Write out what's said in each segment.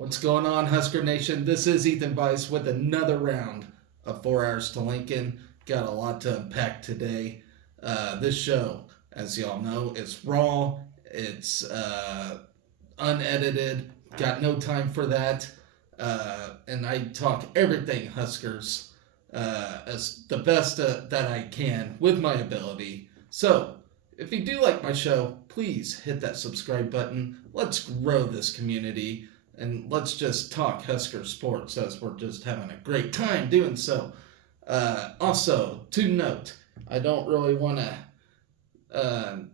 What's going on, Husker Nation? This is Ethan Weiss with another round of 4 Hours to Lincoln. Got a lot to unpack today. This show, as y'all know, is raw. It's unedited. Got no time for that. And I talk everything Huskers as the best that I can with my ability. So, if you do like my show, please hit that subscribe button. Let's grow this community. And let's just talk Husker sports as we're just having a great time doing so. Also, to note, I don't really want to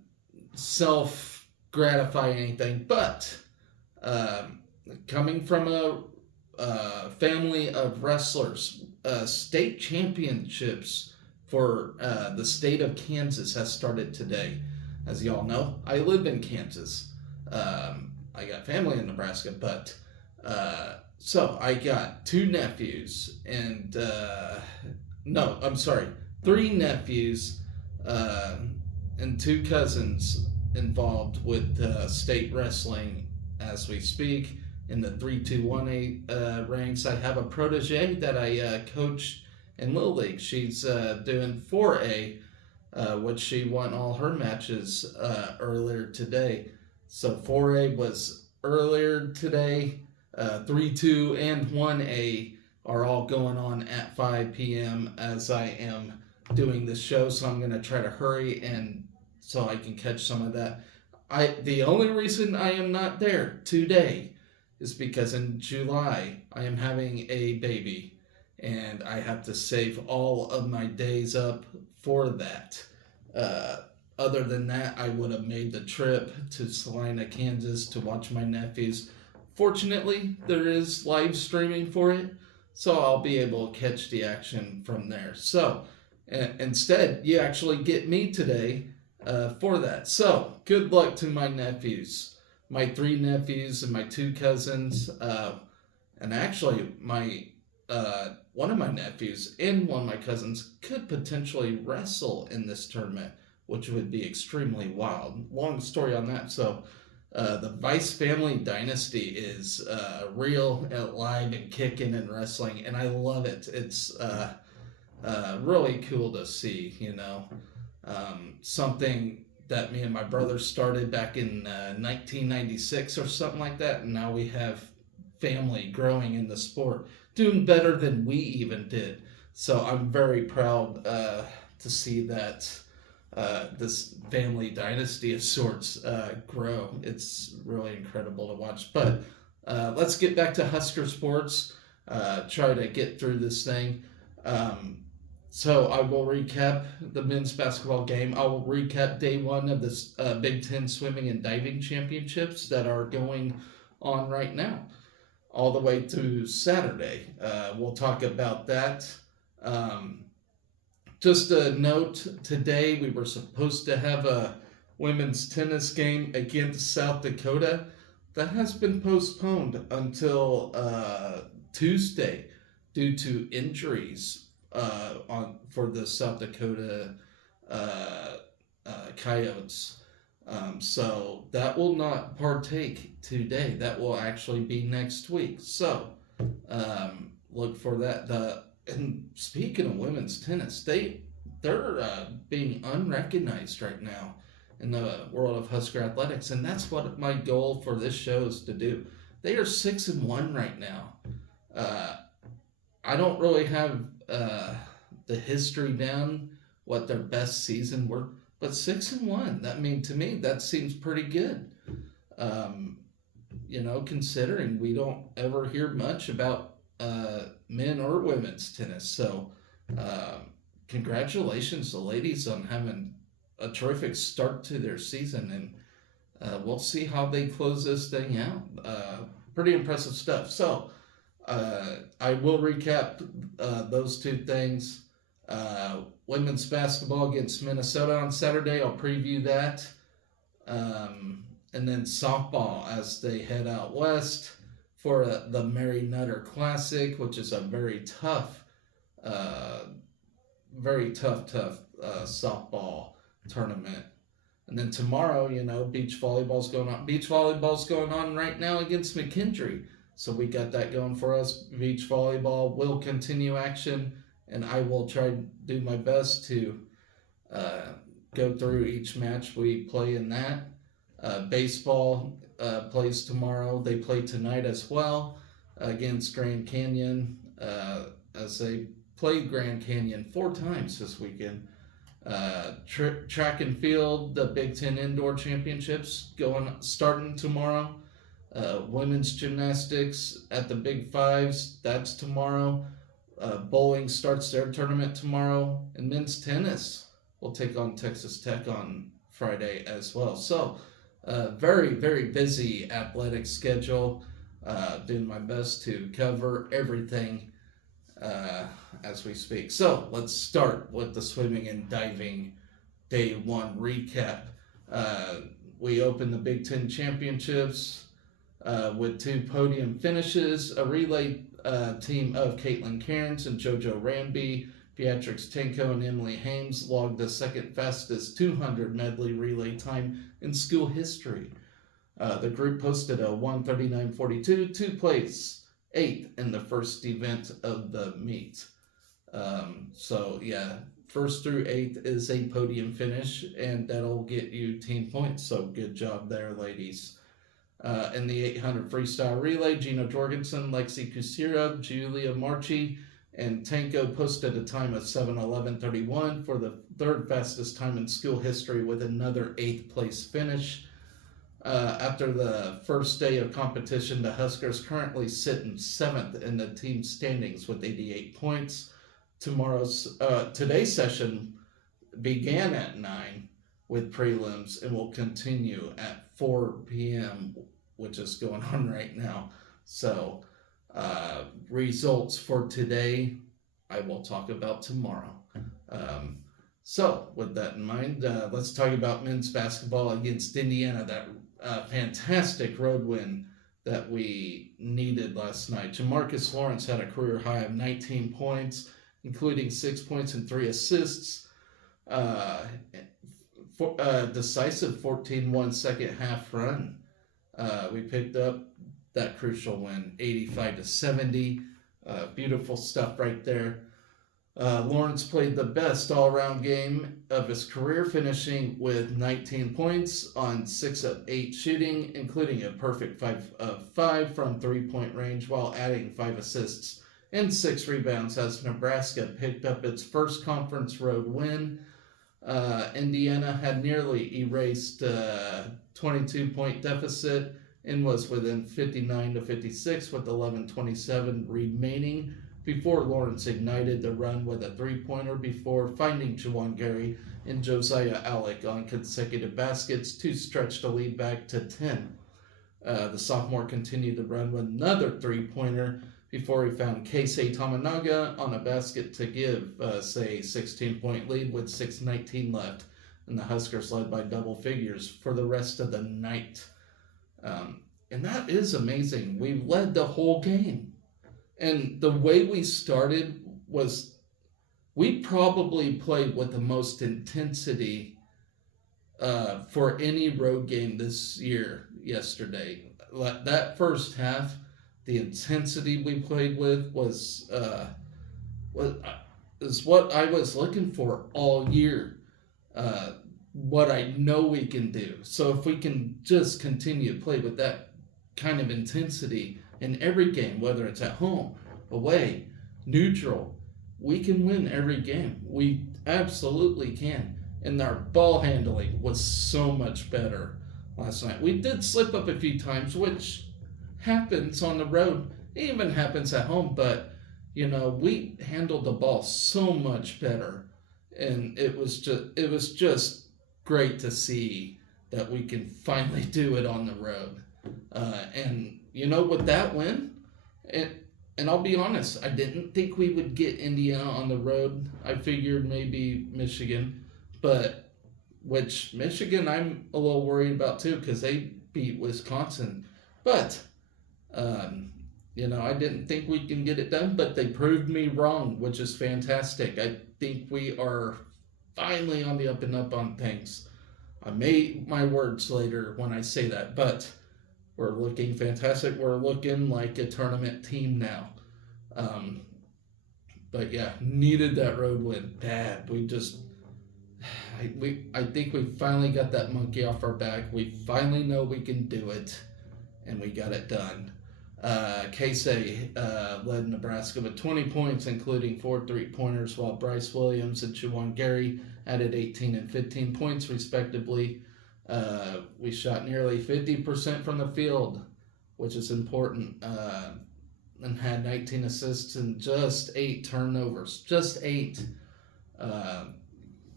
self-gratify anything, but coming from a family of wrestlers, state championships for the state of Kansas has started today. As y'all know, I live in Kansas. I got family in Nebraska, but so I got two nephews and three nephews and two cousins involved with state wrestling as we speak in the 3-2-1-8 ranks. I have a protege that I coach in Little League. She's doing 4A, which she won all her matches earlier today. So 4A was earlier today. 3, 2, and 1A are all going on at 5 p.m. as I am doing this show. So I'm going to try to hurry and so I can catch some of that. The only reason I am not there today is because in July I am having a baby and I have to save all of my days up for that. Other than that, I would have made the trip to Salina, Kansas to watch my nephews. Fortunately, there is live streaming for it, so I'll be able to catch the action from there. So, instead, you actually get me today for that. So, good luck to my nephews, my 3 nephews and my 2 cousins, and actually my one of my nephews and one of my cousins could potentially wrestle in this tournament, which would be extremely wild. Long story on that. So the Weiss family dynasty is real and alive and kicking and wrestling, and I love it. It's really cool to see, something that me and my brother started back in 1996 or something like that, and now we have family growing in the sport, doing better than we even did. So I'm very proud to see that this family dynasty of sorts grow. It's really incredible to watch. But let's get back to Husker sports. Try to get through this thing. So I will recap the men's basketball game. I will recap day 1 of this Big Ten swimming and diving championships that are going on right now, all the way to Saturday. We'll talk about that. Just a note, today we were supposed to have a women's tennis game against South Dakota. That has been postponed until Tuesday due to injuries for the South Dakota Coyotes. So that will not partake today. That will actually be next week. So look for that. And speaking of women's tennis, they're being unrecognized right now in the world of Husker athletics, and that's what my goal for this show is to do. They are 6-1 right now. I don't really have the history down, what their best season were, but 6-1. To me, that seems pretty good. Considering we don't ever hear much about men or women's tennis. So congratulations to ladies on having a terrific start to their season, and we'll see how they close this thing out. Pretty impressive stuff. So I will recap those 2 things. Women's basketball against Minnesota on Saturday. I'll preview that. And then softball as they head out west for the Mary Nutter Classic, which is a very tough softball tournament. And then tomorrow, beach volleyball's going on. Beach volleyball's going on right now against McKendree. So we got that going for us. Beach volleyball will continue action, and I will try to do my best to go through each match we play in that. Baseball plays tomorrow. They play tonight as well against Grand Canyon, as they played Grand Canyon 4 times this weekend. Track and field, the Big Ten Indoor Championships starting tomorrow. Women's gymnastics at the Big Fives, that's tomorrow. Bowling starts their tournament tomorrow, and men's tennis will take on Texas Tech on Friday as well. So, very, very busy athletic schedule. Doing my best to cover everything as we speak. So, let's start with the swimming and diving day 1 recap. We opened the Big Ten Championships with 2 podium finishes, a relay team of Caitlin Cairns and JoJo Ramby. Beatrix Tenko and Emily Hames logged the second fastest 200 medley relay time in school history. The group posted a 1:39.42 to place 8th in the first event of the meet. So yeah, 1st through 8th is a podium finish, and that'll get you team points. So good job there, ladies. In the 800 freestyle relay, Gina Jorgensen, Lexi Kusira, Julia Marchi, and Tanko posted a time of 7:11.31 for the 3rd fastest time in school history, with another 8th place finish. After the first day of competition, the Huskers currently sit in 7th in the team standings with 88 points. Today's session began at 9 with prelims and will continue at 4 p.m., which is going on right now. So, results for today, I will talk about tomorrow. So, with that in mind, let's talk about men's basketball against Indiana. That fantastic road win that we needed last night. Jamarcus Lawrence had a career high of 19 points, including 6 points and 3 assists. Decisive 14-1 second half run. We picked up that crucial win, 85-70. Beautiful stuff right there. Lawrence played the best all-around game of his career, finishing with 19 points on 6 of 8 shooting, including a perfect 5 of 5 from three-point range, while adding 5 assists and 6 rebounds as Nebraska picked up its first conference road win. Indiana had nearly erased a 22-point deficit and was within 59-56 with 11:27 remaining before Lawrence ignited the run with a 3-pointer before finding Juwan Gary and Josiah Alec on consecutive baskets to stretch the lead back to 10. The sophomore continued the run with another 3-pointer before he found Keisei Tamanaga on a basket to give us a 16-point lead with 6:19 left, and the Huskers led by double figures for the rest of the night. And that is amazing. We led the whole game. And the way we started was, we probably played with the most intensity for any road game this year yesterday. That first half, the intensity we played with is what I was looking for all year. What I know we can do. So if we can just continue to play with that kind of intensity in every game, whether it's at home, away, neutral, we can win every game. We absolutely can. And our ball handling was so much better last night. We did slip up a few times, which happens on the road. It even happens at home, but we handled the ball so much better. And it was just great to see that we can finally do it on the road. And with that win, and I'll be honest, I didn't think we would get Indiana on the road. I figured maybe Michigan, which Michigan I'm a little worried about too, because they beat Wisconsin. But, I didn't think we can get it done, but they proved me wrong, which is fantastic. I think we are finally on the up and up on things. I may eat my words later when I say that, but We're looking fantastic. We're looking like a tournament team now. But yeah, needed that road win bad. I think we finally got that monkey off our back. We finally know we can do it, and we got it done. Casey led Nebraska with 20 points, including 4 3-pointers, while Bryce Williams and Juwan Gary added 18 and 15 points, respectively. We shot nearly 50% from the field, which is important, and had 19 assists and just 8 turnovers. Just 8.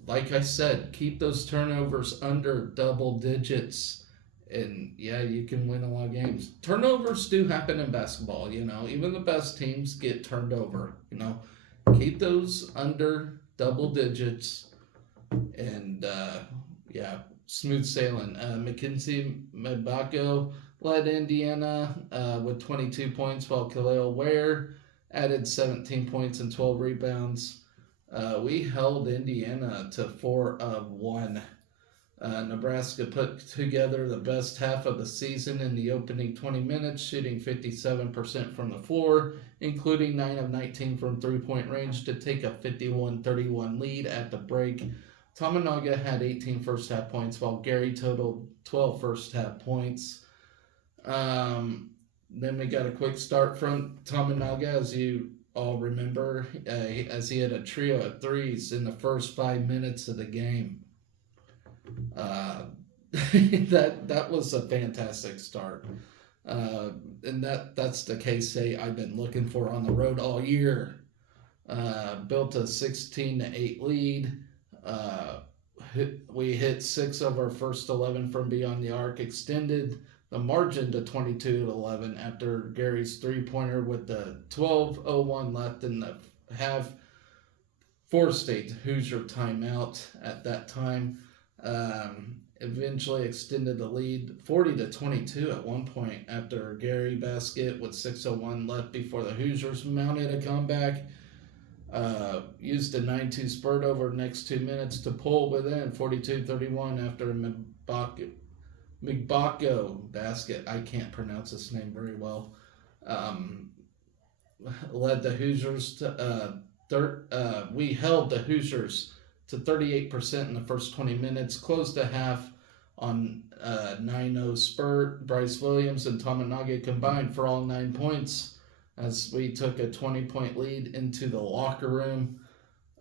Like I said, keep those turnovers under double digits, and yeah, you can win a lot of games. Turnovers do happen in basketball, even the best teams get turned over, keep those under double digits, and yeah, smooth sailing. Mackenzie Mbako led Indiana with 22 points, while Khalil Ware added 17 points and 12 rebounds. We held Indiana to 4 of 1. Nebraska put together the best half of the season in the opening 20 minutes, shooting 57% from the floor, including 9 of 19 from three-point range to take a 51-31 lead at the break. Tominaga had 18 first-half points, while Gary totaled 12 first-half points. Then we got a quick start from Tominaga, as you all remember, as he had a trio of threes in the first 5 minutes of the game. That was a fantastic start. And that's the case I've been looking for on the road all year. Built a 16-8 lead. We hit 6 of our first 11 from beyond the arc, extended the margin to 22-11 after Gary's three-pointer with the 12:01 left in the half, forced a Hoosier timeout at that time. Eventually extended the lead 40-22 at one point after Gary basket with 6:01 left before the Hoosiers mounted a comeback. Used a 9-2 spurt over the next 2 minutes to pull within 42-31 after Migbako basket. I can't pronounce his name very well. Led the Hoosiers to we held the Hoosiers to 38% in the first 20 minutes. Closed the half on 9-0 spurt. Bryce Williams and Tominaga combined for all 9 points as we took a 20-point lead into the locker room.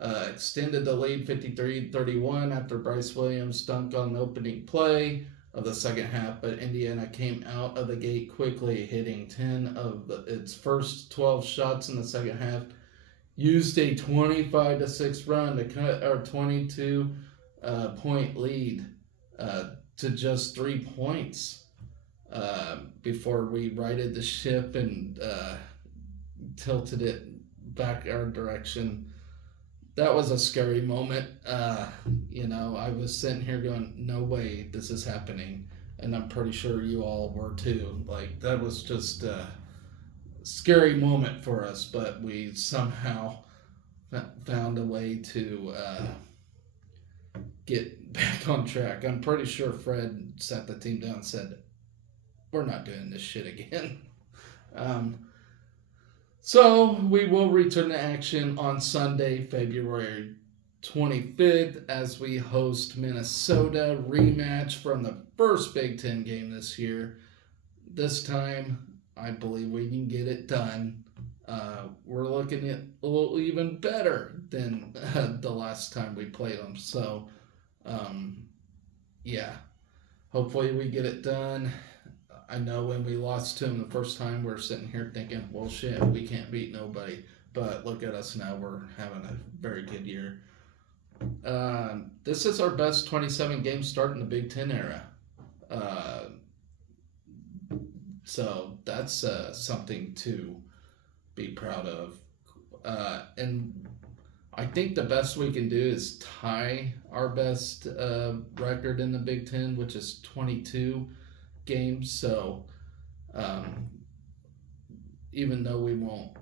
Extended the lead 53-31 after Bryce Williams dunked on the opening play of the second half, but Indiana came out of the gate quickly, hitting 10 of its first 12 shots in the second half. Used a 25-6 run to cut our 22-point lead to just 3 points before we righted the ship and tilted it back our direction. That was a scary moment. I was sitting here going, no way this is happening. And I'm pretty sure you all were too. Like, that was just a scary moment for us, but we somehow found a way to get back on track. I'm pretty sure Fred sat the team down and said, we're not doing this shit again. So we will return to action on Sunday, February 25th, as we host Minnesota, rematch from the first Big Ten game this year. This time, I believe we can get it done. We're looking at a little even better than the last time we played them. So, yeah, hopefully we get it done. I know when we lost to them the first time, we were sitting here thinking, well, shit, we can't beat nobody. But look at us now. We're having a very good year. This is our best 27-game start in the Big Ten era. So that's something to be proud of. And I think the best we can do is tie our best record in the Big Ten, which is 22 games. So even though we won't,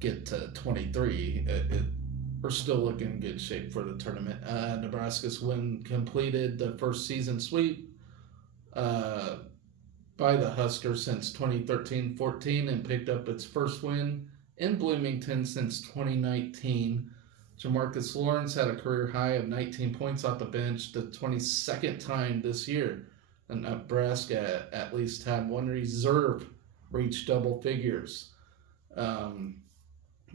get to 23, we're still looking in good shape for the tournament. Nebraska's completed the first season sweep uh, by the Huskers since 2013-14 and picked up its first win in Bloomington since 2019. Jamarcus Lawrence had a career high of 19 points off the bench, the 22nd time this year that Nebraska at least had one reserve reach double figures.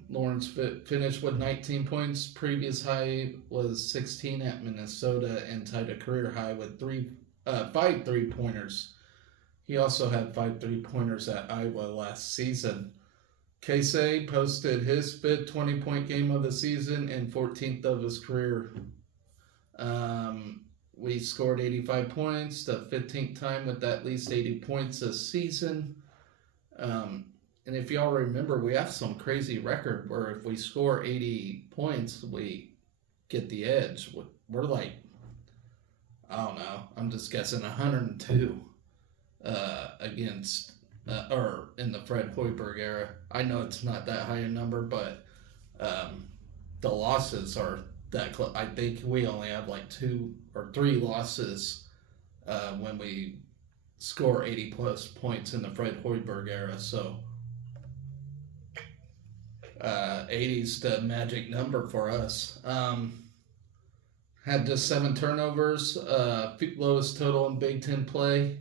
Lawrence finished with 19 points. Previous high was 16 at Minnesota and tied a career high with 5 3-pointers. He also had 5 3-pointers at Iowa last season. Casey posted his fifth 20-point game of the season and 14th of his career. We scored 85 points, the 15th time with at least 80 points this season. And if y'all remember, we have some crazy record where if we score 80 points, we get the edge. We're like, I don't know, I'm just guessing 102 against, or in the Fred Hoiberg era. I know it's not that high a number, but the losses are that close. I think we only have like 2 or 3 losses when we score 80 plus points in the Fred Hoiberg era. So 80's the magic number for us. Had just 7 turnovers, lowest total in Big Ten play.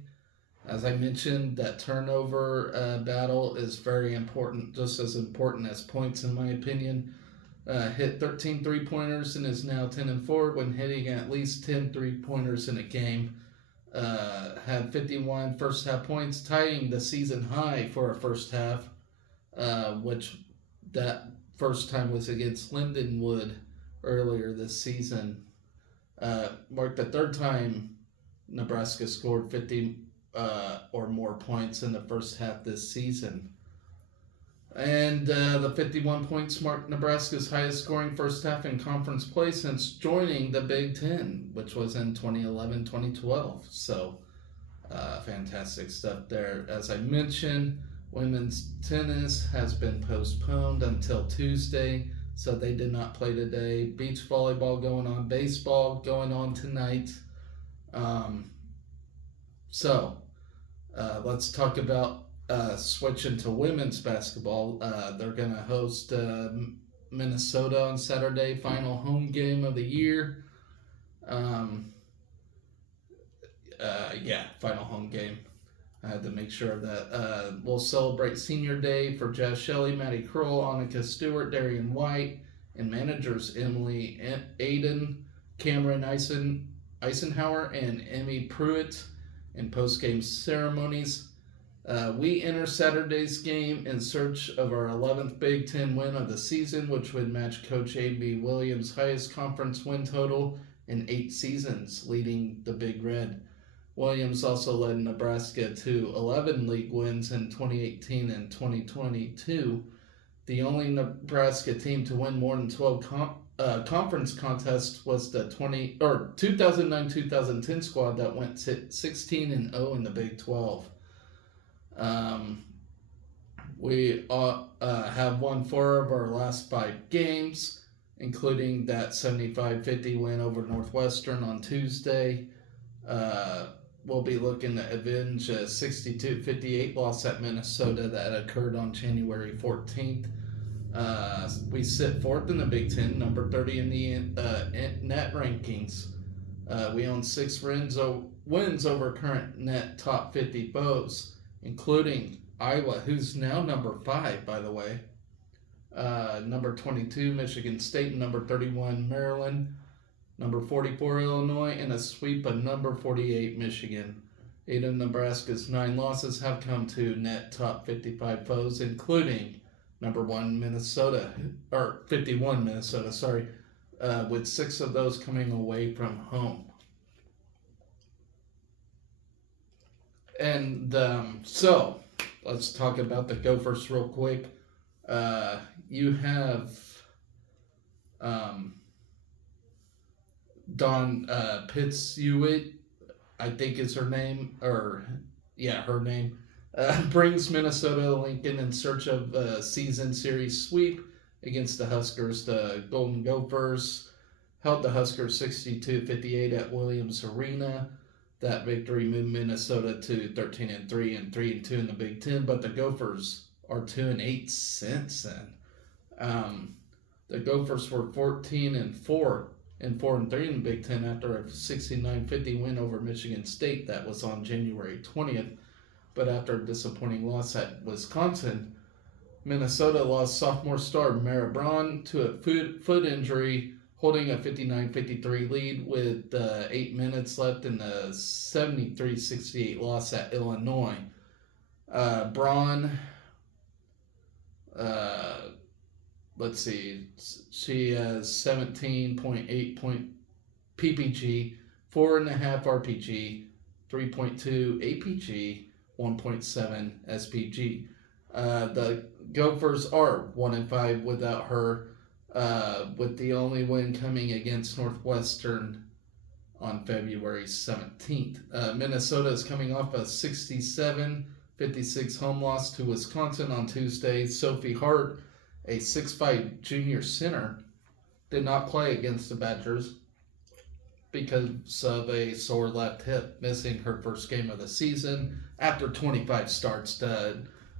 As I mentioned, that turnover battle is very important, just as important as points in my opinion. Hit 13 3-pointers and is now 10-4 when hitting at least 10 3-pointers in a game. Had 51 first half points, tying the season high for a first half, which that first time was against Lindenwood earlier this season. Marked the third time Nebraska scored 50 or more points in the first half this season. And the 51 points marked Nebraska's highest scoring first half in conference play since joining the Big Ten, which was in 2011-2012. So, fantastic stuff there. As I mentioned, women's tennis has been postponed until Tuesday, so they did not play today. Beach volleyball going on, baseball going on tonight. Let's talk about switching to women's basketball. They're going to host Minnesota on Saturday, final home game of the year. Final home game. I had to make sure of that. We'll celebrate Senior Day for Jazz Shelley, Maddie Kroll, Annika Stewart, Darian White, and managers Emily Aiden, Cameron Eisenhower, and Emmy Pruitt in post-game ceremonies. We enter Saturday's game in search of our 11th Big Ten win of the season, which would match Coach A.B. Williams' highest conference win total in 8 seasons, leading the Big Red. Williams also led Nebraska to 11 league wins in 2018 and 2022. The only Nebraska team to win more than 12 conference contests was the 2009-2010 squad that went 16-0 in the Big 12. We have won 4 of our last 5 games, including that 75-50 win over Northwestern on Tuesday. We'll be looking to avenge a 62-58 loss at Minnesota that occurred on January 14th. We sit 4th in the Big Ten, number 30 in the net rankings. We own 6 wins over current net top 50 foes, including Iowa, who's now number 5, by the way. Number 22, Michigan State, number 31, Maryland, number 44, Illinois, and a sweep of number 48, Michigan. 8 of Nebraska's 9 losses have come to net top 55 foes, including number 1, Minnesota, or 51, Minnesota, with 6 of those coming away from home. And so, let's talk about the Gophers real quick. You have Dawn Pitts-Hewitt, I think is her name, her name, brings Minnesota to Lincoln in search of a season series sweep against the Huskers. The Golden Gophers held the Huskers 62-58 at Williams Arena. That victory moved Minnesota to 13-3 and 3-2 in the Big Ten, but the Gophers are 2-8 since then. The Gophers were 14-4 and 4-3 in the Big Ten after a 69-50 win over Michigan State. That was on January 20th. But after a disappointing loss at Wisconsin, Minnesota lost sophomore star Mara Braun to a foot injury, holding a 59-53 lead with 8 minutes left in the 73-68 loss at Illinois. Braun, let's see, she has 17.8 point PPG, 4.5 RPG, 3.2 APG, 1.7 SPG. The Gophers are 1-5 without her, with the only win coming against Northwestern on February 17th. Minnesota is coming off a 67-56 home loss to Wisconsin on Tuesday. Sophie Hart, a 6'5 junior center, did not play against the Badgers because of a sore left hip, missing her first game of the season after 25 starts. The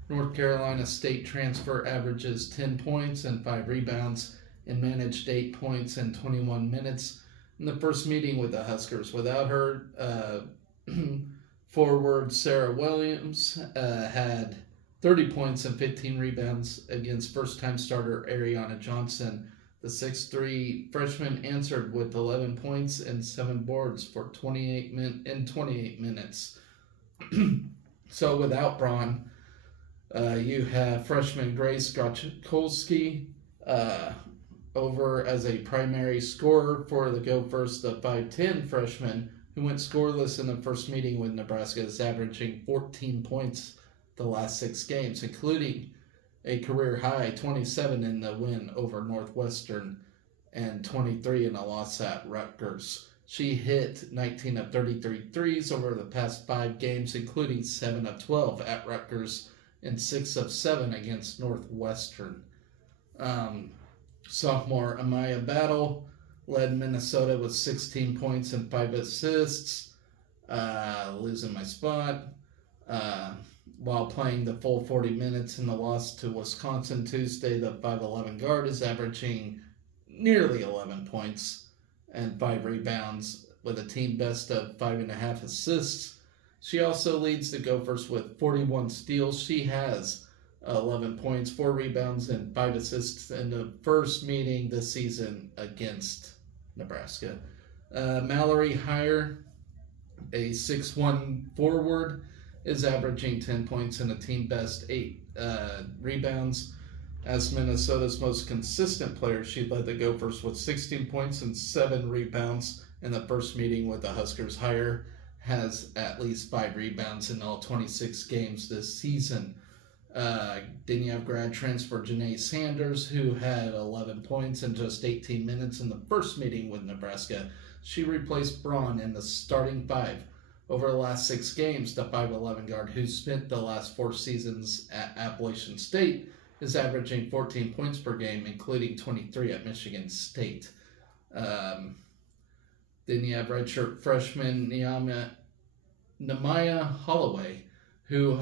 North Carolina State transfer averages 10 points and 5 rebounds and managed 8 points in 21 minutes in the first meeting with the Huskers. Without her, forward Sarah Williams had 30 points and 15 rebounds against first-time starter Ariana Johnson. The 6'3 freshman answered with 11 points and 7 boards for 28 minutes. So without Braun, you have freshman Grace Grachkolski over as a primary scorer for the Gophers. The 5'10 freshman who went scoreless in the first meeting with Nebraska is averaging 14 points the last 6 games, including a career high 27 in the win over Northwestern and 23 in a loss at Rutgers. She hit 19 of 33 threes over the past 5 games, including 7 of 12 at Rutgers and 6 of 7 against Northwestern. Sophomore Amaya Battle led Minnesota with 16 points and 5 assists, losing my spot, while playing the full 40 minutes in the loss to Wisconsin Tuesday. The 5'11 guard is averaging nearly 11 points and 5 rebounds with a team best of 5.5 assists. She also leads the Gophers with 41 steals. She has 11 points, 4 rebounds, and 5 assists in the first meeting this season against Nebraska. Mallory Heyer, a 6'1 forward, is averaging 10 points and a team best 8 rebounds. As Minnesota's most consistent player, she led the Gophers with 16 points and 7 rebounds in the first meeting with the Huskers. Heyer has at least 5 rebounds in all 26 games this season. Then you have grad transfer Janae Sanders, who had 11 points in just 18 minutes in the first meeting with Nebraska. She replaced Braun in the starting 5. Over the last 6 games, the 5'11 guard, who spent the last 4 seasons at Appalachian State, is averaging 14 points per game, including 23 at Michigan State. Then you have redshirt freshman Nehemiah Holloway, who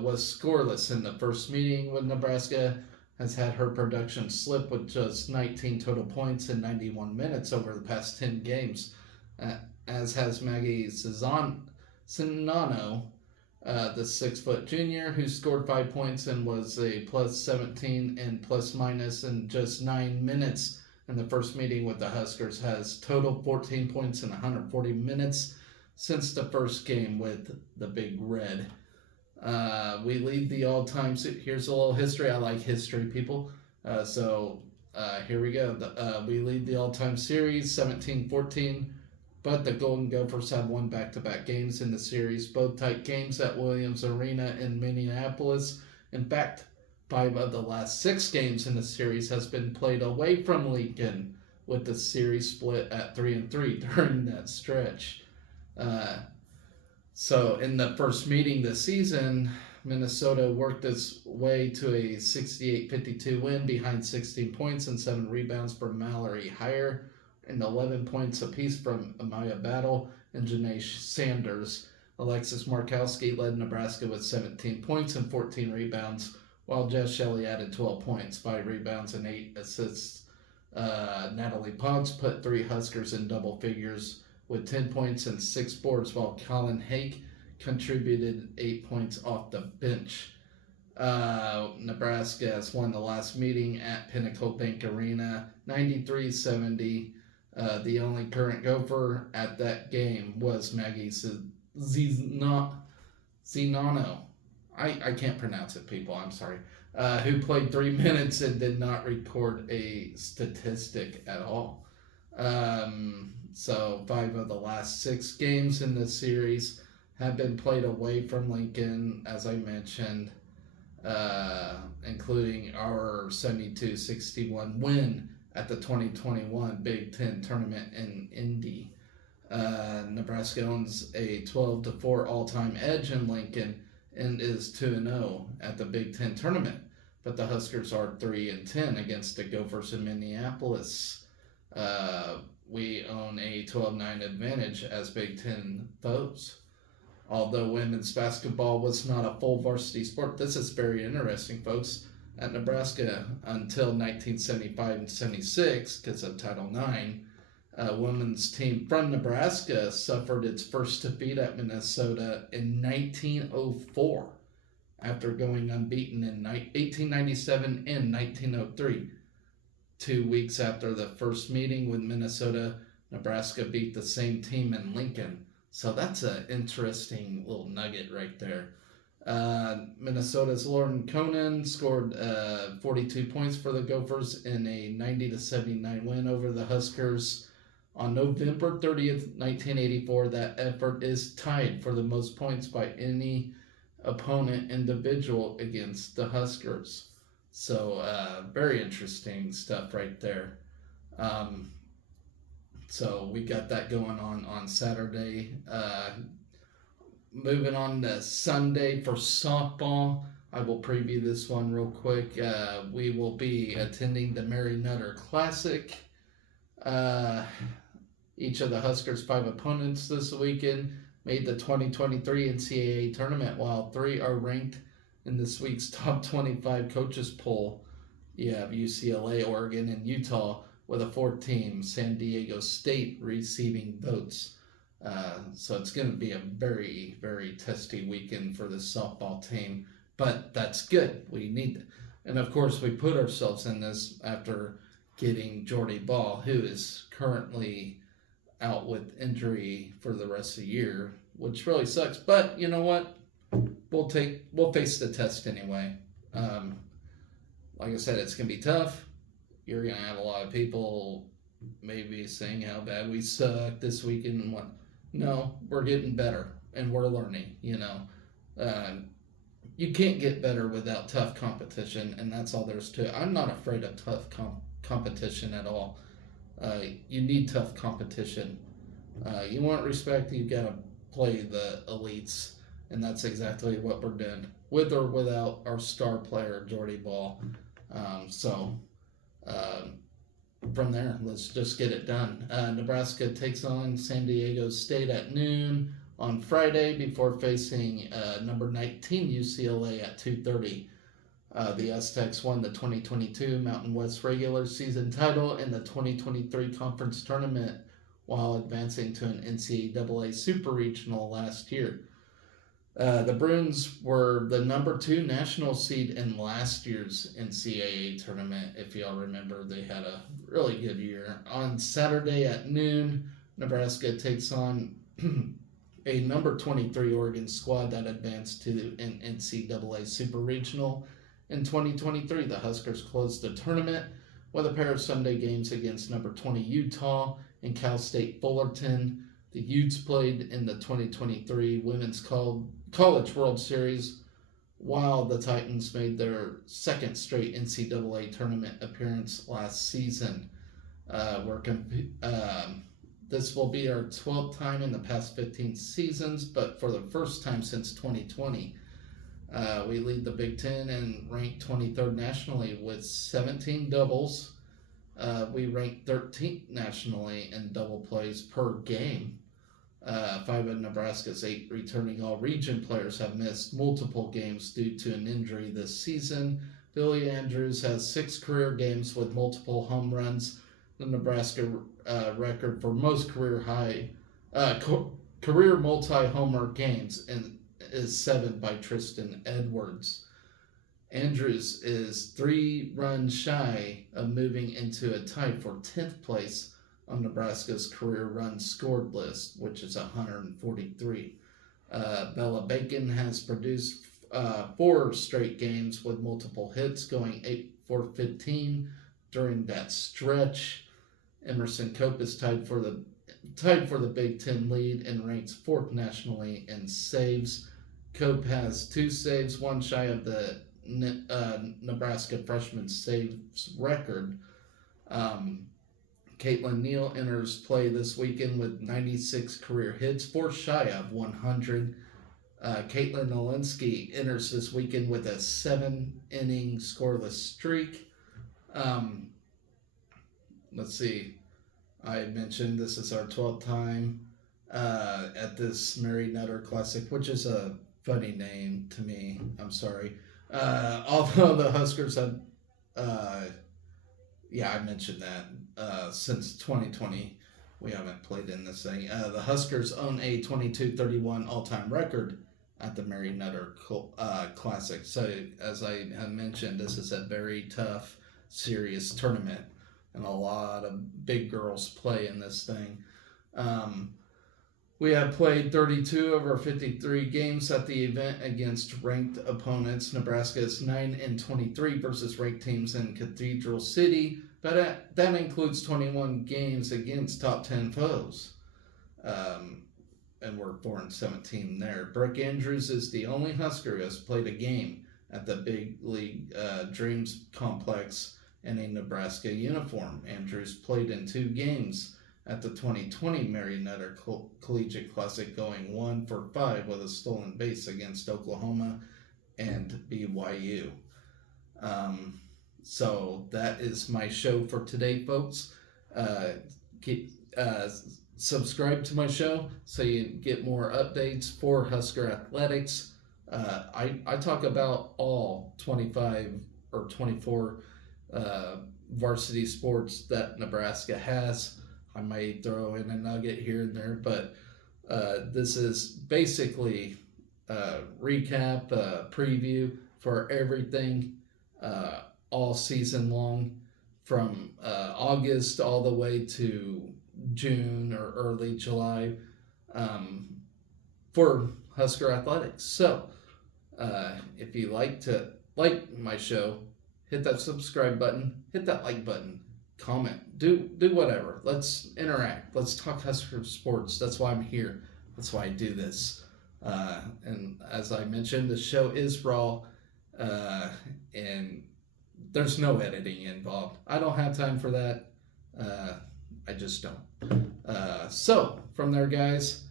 was scoreless in the first meeting with Nebraska, has had her production slip with just 19 total points in 91 minutes over the past 10 games, as has Maggie Sinano, the 6' junior, who scored 5 points and was a plus 17 and plus minus in just 9 minutes in the first meeting with the Huskers, has total 14 points in 140 minutes since the first game with the Big Red. We lead the all-time. Here's a little history. I like history, people. Here we go. We lead the all-time series 17-14, but the Golden Gophers have won back-to-back games in the series, both tight games at Williams Arena in Minneapolis. In fact, 5 of the last 6 games in the series has been played away from Lincoln, with the series split at 3-3 during that stretch. So in the first meeting this season, Minnesota worked its way to a 68-52 win behind 16 points and 7 rebounds from Mallory Heyer and 11 points apiece from Amaya Battle and Janae Sanders. Alexis Markowski led Nebraska with 17 points and 14 rebounds, while Jess Shelley added 12 points, 5 rebounds, and 8 assists. Natalie Potts put 3 Huskers in double figures with 10 points and 6 boards, while Colin Hake contributed 8 points off the bench. Nebraska has won the last meeting at Pinnacle Bank Arena 93-70. The only current Gopher at that game was Maggie Zinano. I can't pronounce it, people. I'm sorry. Who played 3 minutes and did not record a statistic at all. So 5 of the last 6 games in this series have been played away from Lincoln, as I mentioned, including our 72-61 win at the 2021 Big Ten tournament in Indy. Nebraska owns a 12-4 all-time edge in Lincoln and is 2-0 at the Big Ten tournament, but the Huskers are 3-10 against the Gophers in Minneapolis. We own a 12-9 advantage as Big Ten foes. Although women's basketball was not a full varsity sport, this is very interesting, folks. At Nebraska, until 1975 and 76, because of Title IX, a women's team from Nebraska suffered its first defeat at Minnesota in 1904 after going unbeaten in 1897 and 1903. 2 weeks after the first meeting with Minnesota, Nebraska beat the same team in Lincoln. So that's an interesting little nugget right there. Minnesota's Lauren Conan scored 42 points for the Gophers in a 90-79 win over the Huskers. On November 30th, 1984, that effort is tied for the most points by any opponent individual against the Huskers. So very interesting stuff right there. So we got that going on Saturday. Moving on to Sunday for softball. I will preview this one real quick. We will be attending the Mary Nutter Classic. Each of the Huskers' 5 opponents this weekend made the 2023 NCAA tournament, while 3 are ranked in this week's top 25 coaches poll. You have UCLA, Oregon, and Utah, with a 4th team, San Diego State, receiving votes. So it's going to be a very, very testy weekend for this softball team, but that's good. We need it. And of course, we put ourselves in this after getting Jordy Ball, who is currently out with injury for the rest of the year, which really sucks. But you know what? We'll face the test anyway. Like I said, it's going to be tough. You're going to have a lot of people maybe saying how bad we suck this weekend and what. No, we're getting better and we're learning, you know. You can't get better without tough competition, and that's all there's to it. I'm not afraid of tough competition at all. You need tough competition. You want respect, you got to play the elites, and that's exactly what we're doing, with or without our star player, Jordy Ball. From there, let's just get it done. Nebraska takes on San Diego State at noon on Friday before facing number 19 UCLA at 2:30. The Aztecs won the 2022 Mountain West regular season title in the 2023 conference tournament while advancing to an NCAA Super Regional last year. The Bruins were the number 2 national seed in last year's NCAA tournament. If y'all remember, they had a really good year. On Saturday at noon, Nebraska takes on a number 23 Oregon squad that advanced to an NCAA Super Regional in 2023. The Huskers closed the tournament with a pair of Sunday games against number 20 Utah and Cal State Fullerton. The Utes played in the 2023 Women's College World Series, while the Titans made their 2nd straight NCAA tournament appearance last season. This will be our 12th time in the past 15 seasons, but for the first time since 2020. We lead the Big Ten and rank 23rd nationally with 17 doubles. We rank 13th nationally in double plays per game. 5 of Nebraska's 8 returning all-region players have missed multiple games due to an injury this season. Billy Andrews has 6 career games with multiple home runs. The Nebraska record for most career multi-homer games is 7 by Tristan Edwards. Andrews is 3 runs shy of moving into a tie for 10th place on Nebraska's career runs scored list, which is 143. Bella Bacon has produced 4 straight games with multiple hits, going 8 for 15 during that stretch. Emerson Cope is tied for the Big Ten lead and ranks 4th nationally in saves. Cope has 2 saves, 1 shy of the Nebraska freshman saves record. Caitlin Neal enters play this weekend with 96 career hits, 4 shy of 100. Caitlin Nolinsky enters this weekend with a 7-inning scoreless streak. Let's see. I mentioned this is our 12th time at this Mary Nutter Classic, which is a funny name to me. I'm sorry. Although the Huskers have, I mentioned that. Since 2020, we haven't played in this thing. The Huskers own a 22-31 all-time record at the Mary Nutter Classic. So, as I have mentioned, this is a very tough, serious tournament, and a lot of big girls play in this thing. We have played 32 of our 53 games at the event against ranked opponents. Nebraska is 9-23 versus ranked teams in Cathedral City, but that includes 21 games against top 10 foes. And we're 4-17 there. Brooke Andrews is the only Husker who has played a game at the Big League Dreams Complex in a Nebraska uniform. Andrews played in 2 games at the 2020 Mary Nutter Collegiate Classic, going 1 for 5 with a stolen base against Oklahoma and BYU. So that is my show for today, folks. Subscribe to my show so you get more updates for Husker Athletics. I talk about all 25 or 24 varsity sports that Nebraska has. I may throw in a nugget here and there, but this is basically a recap, a preview for everything all season long, from August all the way to June or early July for Husker Athletics. So if you like my show, hit that subscribe button, hit that like button, comment, do whatever. Let's interact. Let's talk Husker sports. That's why I'm here. That's why I do this. And as I mentioned, the show is raw, and there's no editing involved. I don't have time for that. I just don't. So from there, guys,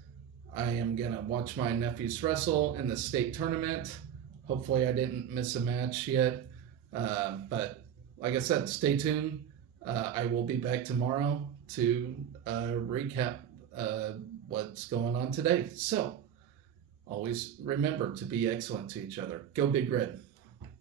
I am gonna watch my nephews wrestle in the state tournament. Hopefully I didn't miss a match yet. But like I said, stay tuned. I will be back tomorrow to recap what's going on today. So always remember to be excellent to each other. Go Big Red.